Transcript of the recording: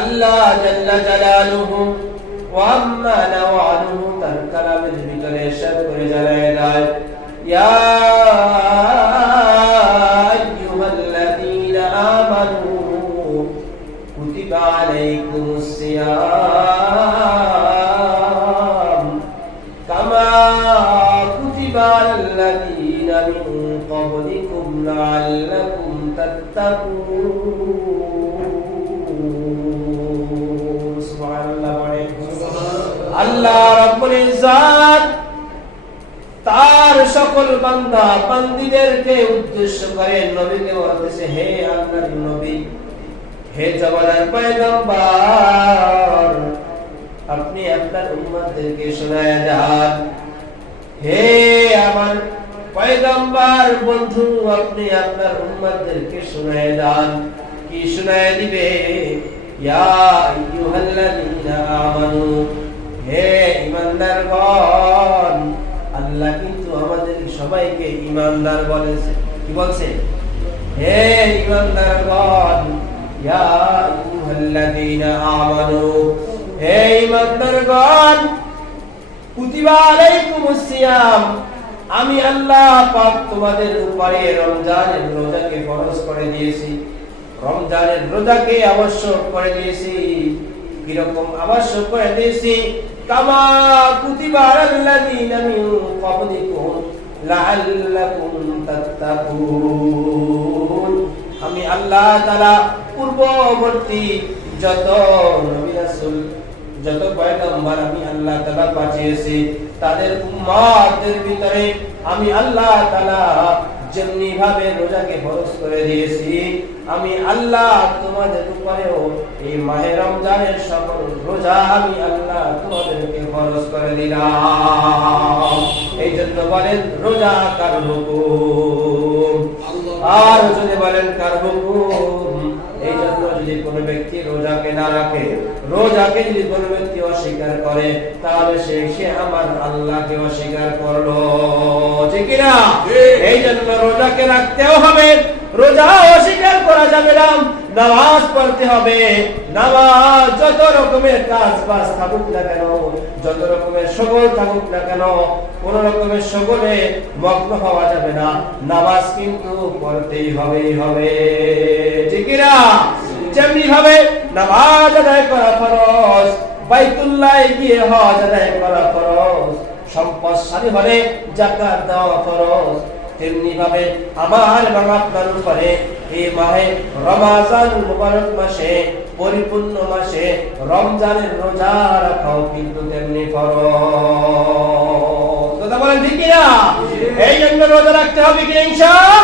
আল্লাহ জাল্লা জালালুহু ওয়া আম্মা নাওয়ালুহু তার কালামের ভিতরে ইরশাদ করে জানায় দেয়, ইয়া আইয়ুহাল্লাযীনা আমানু কুতিবা আলাইকুমুস সিয়াম কামা কুতিবা আলাল্লাযীনা মিন ক্বাবলিকুম লাআল্লাকুম তাত্তাকুন। সুবহানাল্লাহ। আল্লাহ রাব্বুল ইজ্জাত তার সকল বান্দা বান্দীদেরকে উদ্দেশ্য করে নবীকে বলতেছে, হে আল্লাহর নবী, হে জামানার পয়গম্বর, আপনি আপনার উম্মতদেরকে শোনায়া দেন। হে আমার পয়গম্বর বন্ধু, আপনি আপনার উম্মতদেরকে শোনায়া দেন। কি শোনায়া দিবে? ইয়া আইয়ুহাল্লাযীনা আমানু, হে ঈমানদারগণ। আল্লাহ কিন্তু আমাদের সবাইকে ঈমানদার বলেছে। কি বলছে? হে ঈমানদারগণ, ইয়া আইয়ুহাল্লাযীনা আমানু, হে ঈমানদারগণ, কুতিবা আলাইকুমুস সিয়াম, আমি আল্লাহ পাক তোমাদের উপরে রমজানের রোজাকে ফরজ করে দিয়েছি। রমজানের রোজাকে আবশ্যক করে দিয়েছি। কিরকম আবশ্যক করে দিয়েছি? কামা কুতিবা আলাল্লাযীনা মিন ক্বাবলিকুম লাআল্লাকুম তাত্তাকুন। আমি আল্লাহ তাআলা পূর্ববর্তী যত নবী রাসূল, যত পয়গম্বর আমি আল্লাহ তাআলা পাঠিয়েছি, তাদের উম্মতদের ভিতরে আমি আল্লাহ তাআলা যেমনি ভাবে রোজাকে ফরজ করে দিয়েছি, আমি আল্লাহ তোমাদের উপরেও এই মাহে রমজানের সকল রোজা আমি আল্লাহ তোমাদেরকে ফরজ করে দিলাম। এই জন্য বলেন রোজা কার হুকুম, আর যদি বলেন কার হুকুম। এই জন্য যদি কোনো ব্যক্তি রোজাকে না রাখে, রোজাকে যদি কোনো ব্যক্তি অস্বীকার করে, তাহলে সে আমার আল্লাহকে অস্বীকার করলো। ঠিক না? এই জন্য রোজাকে রাখতেও হবে, রোজা অস্বীকার করা যাবে না। নামাজ পড়তে হবে। নামাজ যত রকমের কাজ বাজ থাকুক না কেন, যত রকমের সগল থাকুক না কেন, কোন রকমের সগলে মগ্ন হওয়া যাবে না। নামাজ কিন্তু পড়তেই হবে। ঠিক না? যেমনি ভাবে নামাজ আদায় করা ফরজ, বাইতুল্লাহ গিয়ে হজ আদায় করা ফরজ, সম্পদশালী হলে যাকাত দেওয়া ফরজ, তেমনি ভাবে আমার এবং আপনার উপরে এই মাহে রমজান মুবারক মাসে, পরিপূর্ণ মাসে রমজানের রোজা রাখাও কিন্তু তেমনি ফরজ। কথা বলেন ঠিক না? এই জন্য রোজা রাখতে হবে কি ইনশাআল্লাহ?